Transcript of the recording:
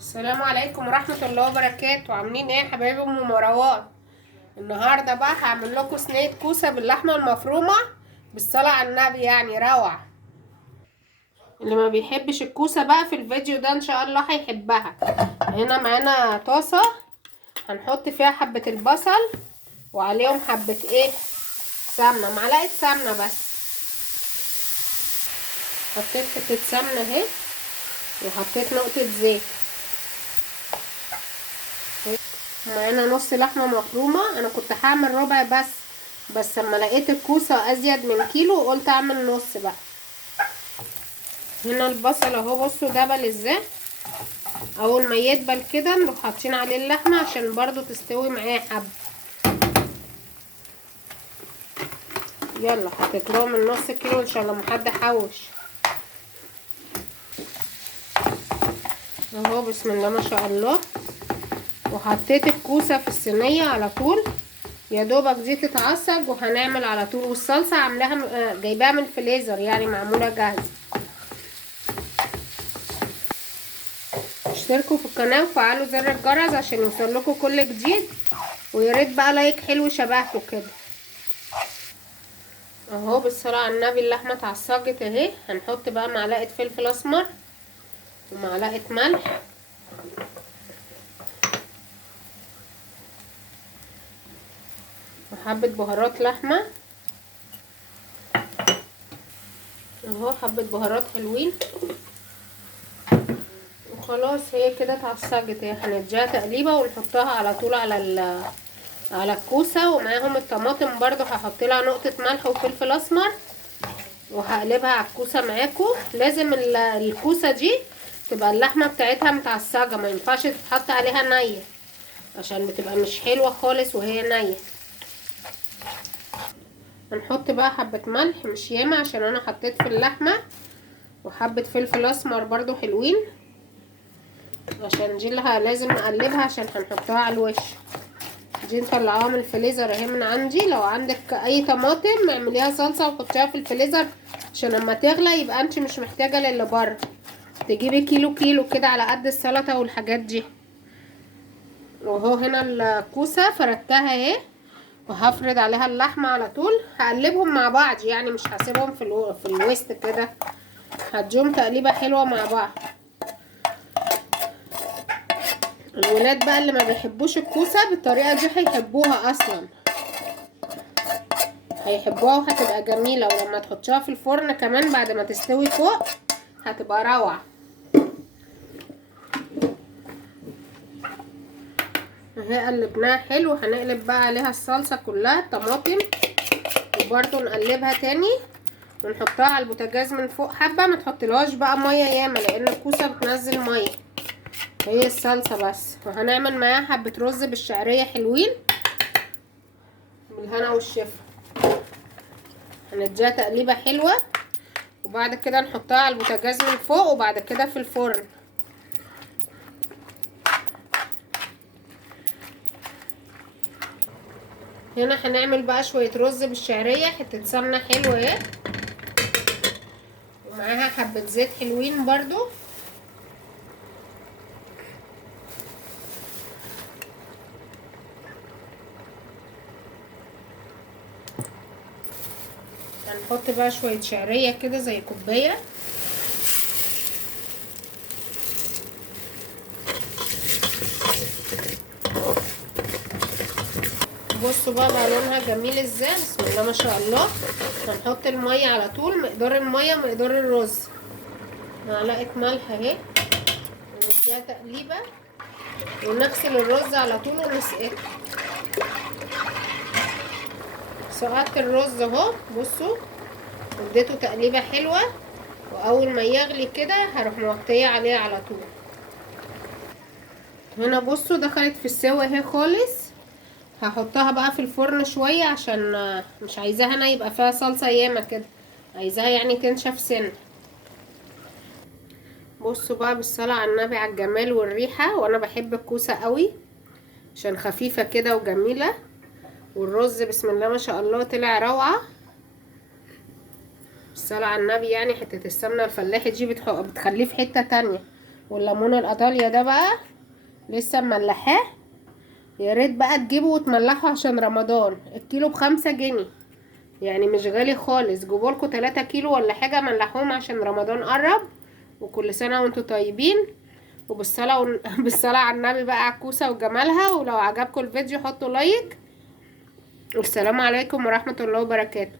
السلام عليكم ورحمة الله وبركاته. عاملين ايه يا حبايبي؟ ام مروان. النهاردة بقى هعمل لكم صينية كوسة باللحمة المفرومة بالصلاة على النبي، يعني روعة. اللي ما بيحبش الكوسة بقى في الفيديو ده ان شاء الله هيحبها. هنا معانا طاسة هنحط فيها حبة البصل وعليهم حبة ايه، سمنة، معلقة سمنة بس. حطيت حتة سمنة اهي وحطيت نقطة زيت. معانا نص لحمة مفرومة. انا كنت هعمل ربع بس اما لقيت الكوسة ازيد من كيلو قلت اعمل نص بقى. هنا البصل اهو، بصوا دبل ازاي. اول ما يدبل كده نروح حاطين عليه اللحمة عشان برضو تستوي معاه حب. يلا حطيت لهم النص كيلو ان شاء الله محد حوش اهو. بسم الله ما شاء الله. وحطيت الكوسة في الصينية على طول، يا دوبك دي تتعصج وهنعمل على طول. والصلصة عاملاها جايباها من الفريزر، يعني معمولة جاهزة. اشتركوا في القناة وفعلوا زر الجرس عشان يوصلكوا كل جديد، وياريت بقى لايك حلو شبهكوا كده اهو. بالصلاة على النبي اللحمة اتعصجت اهي. هنحط بقى معلقة فلفل اسمر ومعلقة ملح وحبة بهارات لحمة اهو، حبة بهارات حلوين وخلاص. هي كده اتعصجت اهي. هنديها تقليبة ونحطها على طول على الكوسة. ومعاهم الطماطم برضو هحط لها نقطة ملح وفلفل اسمر وهقلبها على الكوسة معاكم. لازم الكوسة دي تبقى اللحمة بتاعتها متعصجة، ما ينفعش تتحط عليها نية عشان بتبقى مش حلوة خالص وهي نية. هنحط بقى حبة ملح مش ياما عشان انا حطيت في اللحمة، وحبة فلفل اسمر برضو حلوين عشان دي اللي لازم نقلبها عشان هنحطها على الوش. دي نطلعوها من الفريزر اهي من عندي. لو عندك اي طماطم اعمليها صلصة وحطيها في الفريزر عشان لما تغلى يبقى انت مش محتاجة للي بره. تجيبي كيلو كده على قد السلطة والحاجات دي. وهو هنا الكوسة فردتها اهي وهفرد عليها اللحمة على طول. هقلبهم مع بعض، يعني مش هسيبهم في الوسط كده، هديهم تقليبة حلوة مع بعض. الولاد بقى اللي ما بيحبوش الكوسة بالطريقة دي هيحبوها اصلا، هيحبوها وهتبقى جميلة. ولما تحطيها في الفرن كمان بعد ما تستوي فوق هتبقى روعة اهي. قلبناها حلو. هنقلب بقى عليها الصلصة كلها الطماطم وبرضو نقلبها تاني ونحطها على البوتاجاز من فوق حبة. ما تحطلهاش بقى مية ياما لان الكوسة بتنزل مية، هي الصلصة بس. وهنعمل معاها حبة رز بالشعرية حلوين بالهنا والشفا. هنديها تقليبة حلوة وبعد كده نحطها على البوتاجاز من فوق وبعد كده في الفرن. هنا هنعمل بقى شوية رز بالشعرية، حتة سمنة حلوة اهي ومعاها حبة زيت حلوين برضو. هنحط بقى شوية شعرية كده زي كوباية. بصوا بقى لونها جميل ازاي، بسم الله ما شاء الله. هنحط المية على طول، مقدار المية مقدار الرز. معلقة ملح اهي ونديها تقليبة ونغسل الرز على طول ونسقيه. سقطت الرز اهو، بصوا اديته تقليبة حلوة. واول ما يغلي كده هروح مغطيه عليه على طول. هنا بصوا دخلت في السوا اهي خالص. هحطها بقى في الفرن شوية عشان مش عايزاها انا يبقى فيها صلصة ياما كده، عايزاها يعني تنشف سن. بصوا بقى بالصلاة على النبي على الجمال والريحة. وانا بحب الكوسة قوي عشان خفيفة كده وجميلة. والرز بسم الله ما شاء الله طلع روعة. بالصلاة على النبي، يعني حتة السمنة الفلاحي دي بتخليه في حتة تانية. والليمون الايطاليا ده بقى لسه مملحاه، يا ريت بقى تجيبوا وتملحوا عشان رمضان. الكيلو ب5 جنيه، يعني مش غالي خالص. جيبولكوا 3 كيلو ولا حاجة ملحوهم عشان رمضان قرب. وكل سنة وانتوا طيبين، وبالصلاة بالصلاة على النبي بقى على الكوسة وجمالها. ولو عجبكم الفيديو حطوا لايك، والسلام عليكم ورحمة الله وبركاته.